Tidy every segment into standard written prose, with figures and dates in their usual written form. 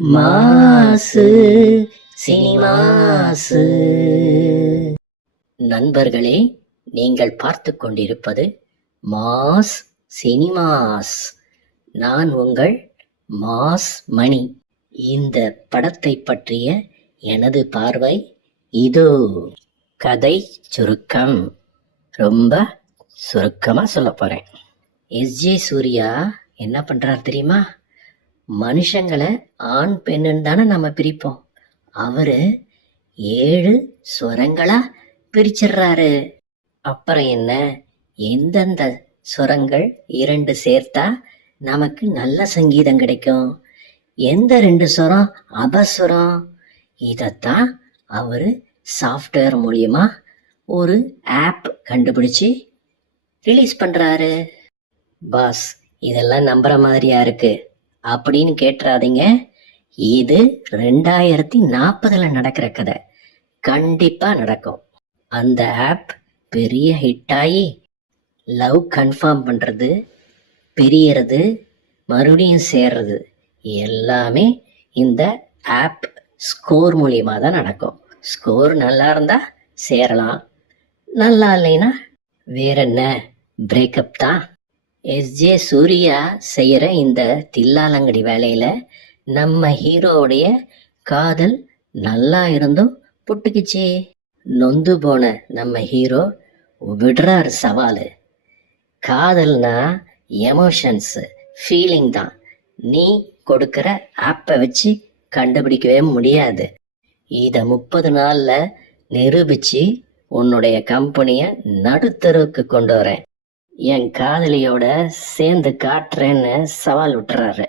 மாசு சினிமாசு. நண்பர்களே, நீங்கள் பார்த்து கொண்டிருப்பது மாஸ் சினிமாஸ். நான் உங்கள் மாஸ் மணி. இந்த படத்தை பற்றிய எனது பார்வை இதோ. கதை சுருக்கம். ரொம்ப சுருக்கமா சொல்ல போறேன். எஸ்.ஜே. சூர்யா என்ன பண்றார் தெரியுமா? மனுஷங்களை ஆண் பெண்ணுன்னு தானே நம்ம பிரிப்போம். அவரு 7 ஸ்வரங்களா பிரிச்சிடுறாரு. அப்புறம் என்ன, எந்தெந்த ஸ்வரங்கள் 2 சேர்த்தா நமக்கு நல்ல சங்கீதம் கிடைக்கும், எந்த 2 ஸ்வரம் அபஸ்வரம், இதத்தான் அவரு சாஃப்ட்வேர் மூலியமா ஒரு ஆப் கண்டுபிடிச்சு ரிலீஸ் பண்றாரு. பாஸ், இதெல்லாம் நம்புற மாதிரியா இருக்கு அப்படின்னு கேட்டுறாதீங்க. இது 2040 நடக்கிற கதை. கண்டிப்பா நடக்கும். அந்த ஆப் பெரிய ஹிட் ஆகி லவ் கன்ஃபார்ம் பண்றது, பிரியறது, மறுபடியும் சேர்றது எல்லாமே இந்த ஆப் ஸ்கோர் மூலியமா தான் நடக்கும். ஸ்கோர் நல்லா இருந்தா சேரலாம், நல்லா இல்லைன்னா வேற என்ன, பிரேக்கப் தான். எஸ்.ஜே. சூர்யா செய்யற இந்த தில்லாலங்கடி வேலையில நம்ம ஹீரோவுடைய காதல் நல்லா இருந்தும் புட்டுக்குச்சு. நொந்து போன நம்ம ஹீரோ விடுறாரு சவாலு. காதல்னா எமோஷன்ஸ், ஃபீலிங் தான். நீ கொடுக்கிற ஆப்பை வச்சு கண்டுபிடிக்கவே முடியாது. இதை 30 நாள்ல நிரூபிச்சு உன்னுடைய கம்பெனியை நடுத்தருவுக்கு கொண்டு வரேன், என் காதலியோட சேர்ந்து காட்டுறேன்னு சவால் விட்டுறாரு.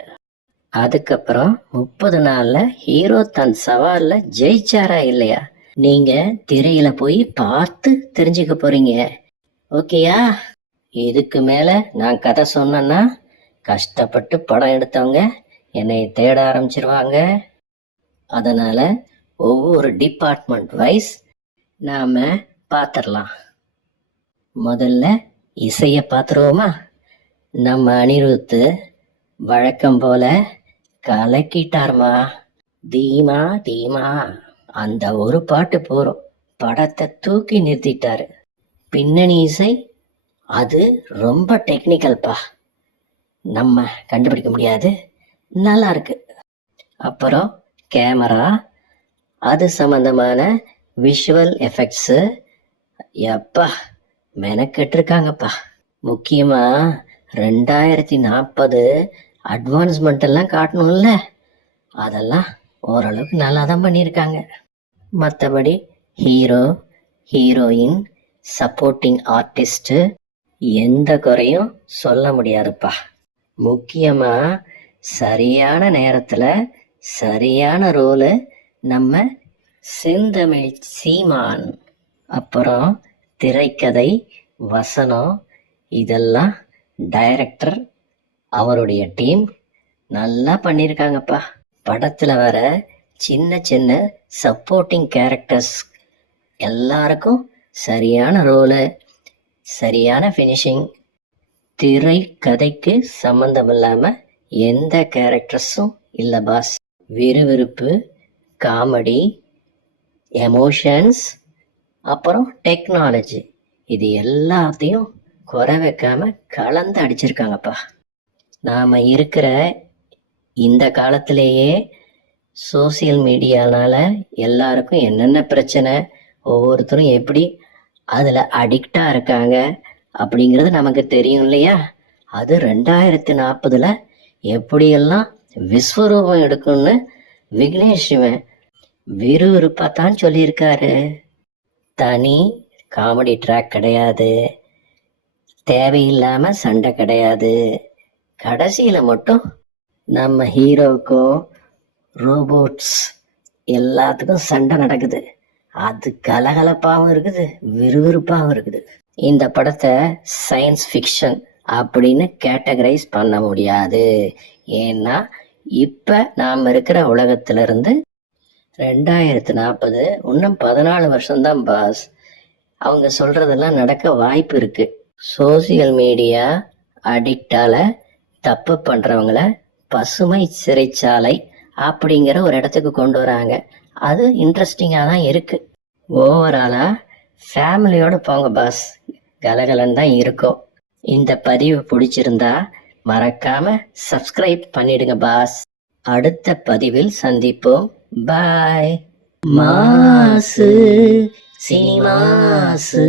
அதுக்கப்புறம் 30 நாள்ல ஹீரோ தன் சவால்ல ஜெயிச்சாரா இல்லையா, நீங்க திரையில போய் பார்த்து தெரிஞ்சுக்க போறீங்க. ஓகேயா? இதுக்கு மேல நான் கதை சொன்னேன்னா கஷ்டப்பட்டு படம் எடுத்தவங்க என்னை தேட ஆரம்பிச்சிருவாங்க. அதனால ஒவ்வொரு டிபார்ட்மெண்ட் வைஸ் நாம பார்த்துடலாம். முதல்ல இசையை பார்த்துருவோமா? நம்ம அனிருத்து வழக்கம் போல கலக்கிட்டார்மா. தீமா தீமா அந்த ஒரு பாட்டு போறோம், படத்தை தூக்கி நிறுத்திட்டாரு. பின்னணி இசை அது ரொம்ப டெக்னிக்கல்ப்பா, நம்ம கண்டுபிடிக்க முடியாது, நல்லா இருக்கு. அப்புறம் கேமரா, அது சம்பந்தமான விஷுவல் எஃபெக்ட்ஸு எப்பா மெனக்கெட்டிருக்காங்கப்பா. முக்கியமா 2040 அட்வான்ஸ்மெண்ட் எல்லாம் காட்டணும்ல, அதெல்லாம் ஓரளவுக்கு நல்லா தான் பண்ணியிருக்காங்க. மற்றபடி ஹீரோ, ஹீரோயின், சப்போர்ட்டிங் ஆர்டிஸ்ட் எந்த குறையும் சொல்ல முடியாதுப்பா. முக்கியமா சரியான நேரத்துல சரியான ரோலு நம்ம செந்தமிழ் சீமான். அப்புறம் திரைக்கதை, வசனம், இதெல்லாம் டைரக்டர் அவருடைய டீம் நல்லா பண்ணியிருக்காங்கப்பா. படத்துல வர சின்ன சின்ன சப்போர்ட்டிங் கேரக்டர்ஸ் எல்லாருக்கும் சரியான ரோலு, சரியான ஃபினிஷிங். திரைக்கதைக்கு சம்பந்தம் இல்லாம எந்த கேரக்டர்ஸும் இல்லை பாஸ். விறுவிறுப்பு, காமெடி, எமோஷன்ஸ், அப்புறம் டெக்னாலஜி, இது எல்லாத்தையும் குறை வைக்காம கலந்து அடிச்சிருக்காங்கப்பா. நாம் இருக்கிற இந்த காலத்திலேயே சோசியல் மீடியானால எல்லாருக்கும் என்னென்ன பிரச்சனை, ஒவ்வொருத்தரும் எப்படி அதில் அடிக்டாக இருக்காங்க அப்படிங்கிறது நமக்கு தெரியும் இல்லையா? அது 2040 எப்படியெல்லாம் விஸ்வரூபம் எடுக்கும்னு விக்னேஷ் சிவன் விறுவிறுப்பாக தான் சொல்லியிருக்காரு. தனி காமெடி ட்ராக் கிடையாது, தேவையில்லாமல் சண்டை கிடையாது. கடைசியில் மட்டும் நம்ம ஹீரோவுக்கும் ரோபோட்ஸ் எல்லாத்துக்கும் சண்டை நடக்குது. அது கலகலப்பாகவும் இருக்குது, விறுவிறுப்பாகவும் இருக்குது. இந்த படத்தை சயின்ஸ் ஃபிக்ஷன் அப்படின்னு கேட்டகரைஸ் பண்ண முடியாது. ஏன்னா இப்போ நாம் இருக்கிற உலகத்திலிருந்து 2040 இன்னும் 14 வருஷம்தான் பாஸ். அவங்க சொல்றதெல்லாம் நடக்க வாய்ப்பு இருக்கு. சோசியல் மீடியா அடிக்டால தப்பு பண்றவங்கள பசுமை சிறைச்சாலை அப்படிங்கிற ஒரு இடத்துக்கு கொண்டு வராங்க. அது இன்ட்ரெஸ்டிங்காக தான் இருக்கு. ஓவராலா ஃபேமிலியோட போங்க பாஸ், கலகலன்னு தான் இருக்கும். இந்த பதிவு பிடிச்சிருந்தா மறக்காம சப்ஸ்கிரைப் பண்ணிடுங்க பாஸ். அடுத்த பதிவில் சந்திப்போம். பாய். மாசு சினிமாசு.